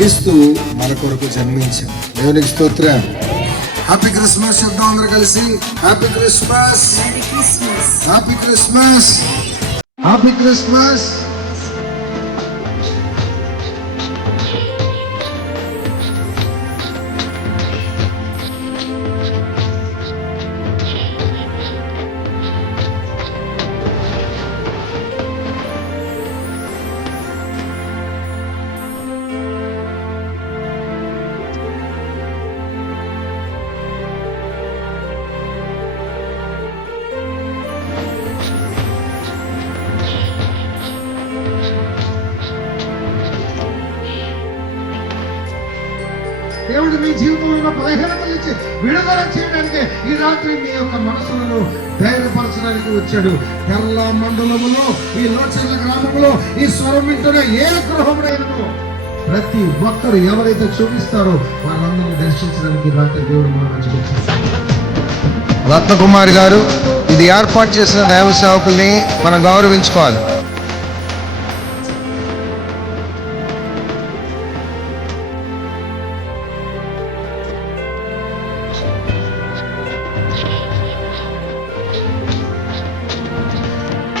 క్రీస్తు మన కొరకు జన్మించాం. దేవునికి స్తోత్రం. హ్యాపీ క్రిస్మస్ చెప్తాం అందరూ కలిసి. Happy Christmas, happy Christmas, happy Christmas. దేవుడు మీ జీవితంలో బలహీనత నుంచి విడుదల చేయడానికి ఈ రాత్రి మీ యొక్క మనసులను ధైర్యపరచడానికి వచ్చాడు. తెల్ల మండలములో, ఈ లోచర్ల గ్రామంలో ఈ స్వరం వింటున్న ఏ గృహముడైనను ప్రతి ఒక్కరు ఎవరైతే చూపిస్తారో వారందరూ దర్శించడానికి రాత్రి దేవుడు మన మధ్యకు వచ్చాడు. రత్నకుమారి గారు ఇది ఏర్పాటు చేసిన దైవ సేవకుల్ని మనం గౌరవించుకోవాలి.